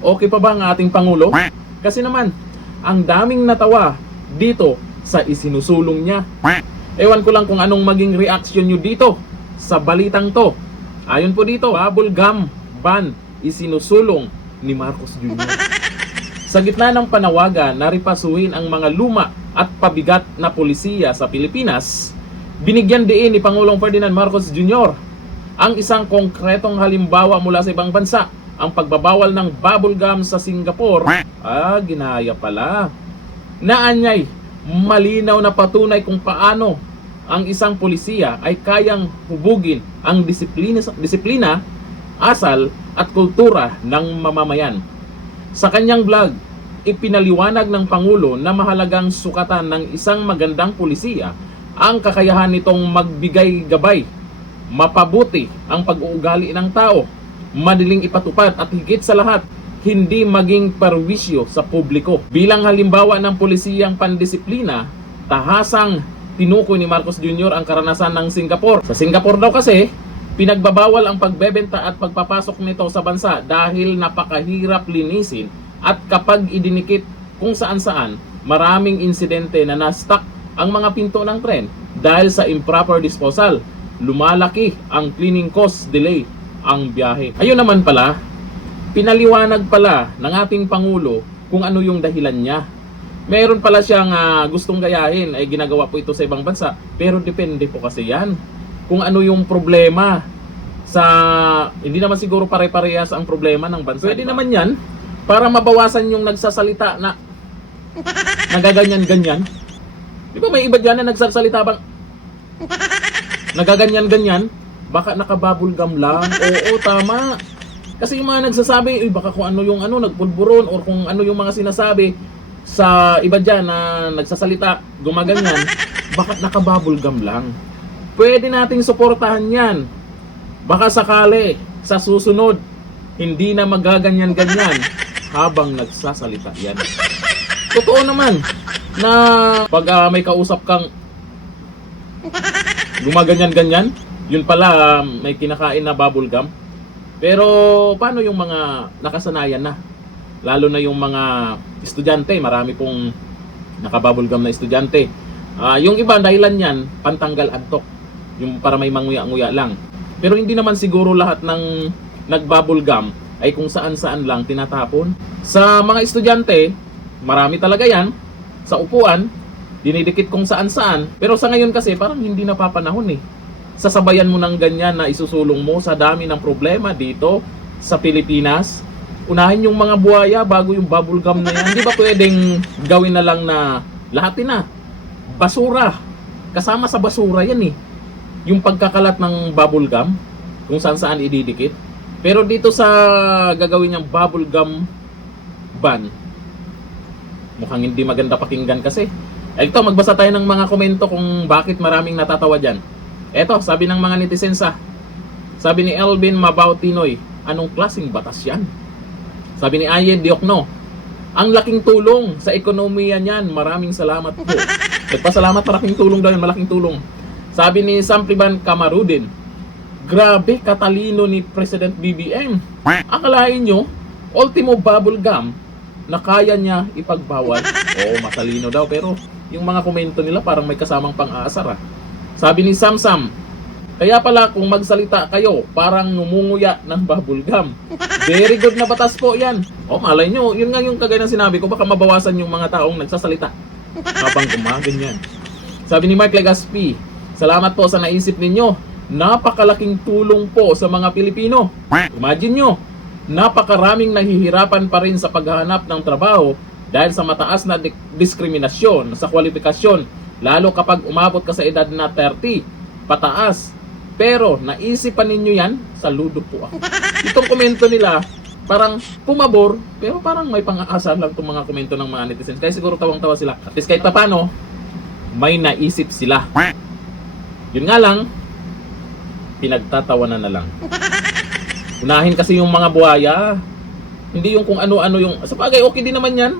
Okay pa ba ang ating Pangulo? Kasi naman, ang daming natawa dito sa isinusulong niya. Ewan ko lang kung anong maging reaction nyo dito sa balitang to. Ayon po dito, bubble gum ban isinusulong ni Marcos Jr. Sa gitna ng panawagan na ripasuhin ang mga luma at pabigat na pulisiya sa Pilipinas, binigyan din ni Pangulong Ferdinand Marcos Jr. ang isang konkretong halimbawa mula sa ibang bansa, ang pagbabawal ng bubble gum sa Singapore. Ginaya pala. Naanyay, malinaw na patunay kung paano ang isang pulisiya ay kayang hubugin ang disiplina, asal at kultura ng mamamayan. Sa kanyang vlog, ipinaliwanag ng Pangulo na mahalagang sukatan ng isang magandang pulisiya ang kakayahan nitong magbigay gabay, mapabuti ang pag-uugali ng tao, madaling ipatupad at higit sa lahat, hindi maging perwisyo sa publiko. Bilang halimbawa ng pulisiyang pandisiplina, tahasang tinukoy ni Marcos Jr. ang karanasan ng Singapore. Sa Singapore daw kasi, pinagbabawal ang pagbebenta at pagpapasok nito sa bansa dahil napakahirap linisin at kapag idinikit kung saan-saan, maraming insidente na na-stuck ang mga pinto ng tren dahil sa improper disposal. Lumalaki ang cleaning cost, delay ang biyahe. Ayun naman pala, pinaliwanag pala ng ating Pangulo kung ano yung dahilan niya. Meron pala siyang gustong gayahin, ay ginagawa po ito sa ibang bansa, pero depende po kasi yan kung ano yung problema sa, hindi naman siguro pare-parehas ang problema ng bansa. Pwede naman yan para mabawasan yung nagsasalita na nagaganyan-ganyan. Di ba may iba dyan na nagsasalita bang nagaganyan-ganyan? Baka nakabubble gum lang. Oo, tama. Kasi yung mga nagsasabi, baka kung ano yung nagpulburon or kung ano yung mga sinasabi sa iba dyan na nagsasalita, gumaganyan, bakit nakabubble gum lang? Pwede nating suportahan yan. Baka sakali, sa susunod, hindi na magaganyan-ganyan habang nagsasalita yan. Totoo naman na pag may kausap kang gumaganyan-ganyan, yun pala may kinakain na bubble gum. Pero paano yung mga nakasanayan na? Lalo na yung mga estudyante, marami pong nakabubble gum na estudyante. Yung iba dahilan yan, pantanggal antok. Yung para may manguya-nguya lang. Pero hindi naman siguro lahat ng nagbubble gum ay kung saan-saan lang tinatapon. Sa mga estudyante, marami talaga yan. Sa upuan, dinidikit kung saan-saan. Pero sa ngayon kasi parang hindi napapanahon eh. Sasabayan mo ng ganyan na isusulong mo sa dami ng problema dito sa Pilipinas. Unahin yung mga buhaya bago yung bubble gum na yan. Hindi ba pwedeng gawin na lang na lahatin na? Basura. Kasama sa basura yan eh. Yung pagkakalat ng bubble gum, kung saan-saan ididikit. Pero dito sa gagawin niyang bubble gum ban, mukhang hindi maganda pakinggan kasi. Ito, magbasa tayo ng mga komento kung bakit maraming natatawa dyan. Ito, sabi ng mga netizens sabi ni Elvin Mabautinoy, anong klaseng batas yan? Sabi ni Aye Diokno, ang laking tulong sa ekonomiya niyan, maraming salamat po. Nagpasalamat, malaking tulong daw yan, malaking tulong. Sabi ni Sampliban Kamarudin, grabe katalino ni President BBM. Akalain nyo, ultimo bubble gum na kaya niya ipagbawal. Oo, matalino daw, pero yung mga komento nila parang may kasamang pang-aasar. Sabi ni Samsam, kaya pala kung magsalita kayo, parang numunguya ng bubble gum. Very good na batas po yan. O malay nyo, yun nga yung kagaya ng sinabi ko, baka mabawasan yung mga taong nagsasalita habang gumaganyan. Sabi ni Mark Legaspi, salamat po sa naisip ninyo. Napakalaking tulong po sa mga Pilipino. Imagine nyo, napakaraming nahihirapan pa rin sa paghahanap ng trabaho dahil sa mataas na diskriminasyon sa kwalifikasyon, lalo kapag umabot ka sa edad na 30 pataas. Pero naisipan ninyo yan, saludo po ako. Itong komento nila, parang pumabor, pero parang may pang-aasar lang itong mga komento ng mga netizens. Kaya siguro tawang-tawa sila. At least kahit pa paano, may naisip sila. Yun nga lang, pinagtatawanan na lang. Unahin kasi yung mga buhaya. Hindi yung kung ano-ano yung... Sa bagay, okay din naman yan.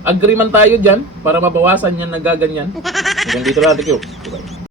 Agree man tayo dyan para mabawasan yan na gaganyan. Hanggang dito lang, thank you. Bye.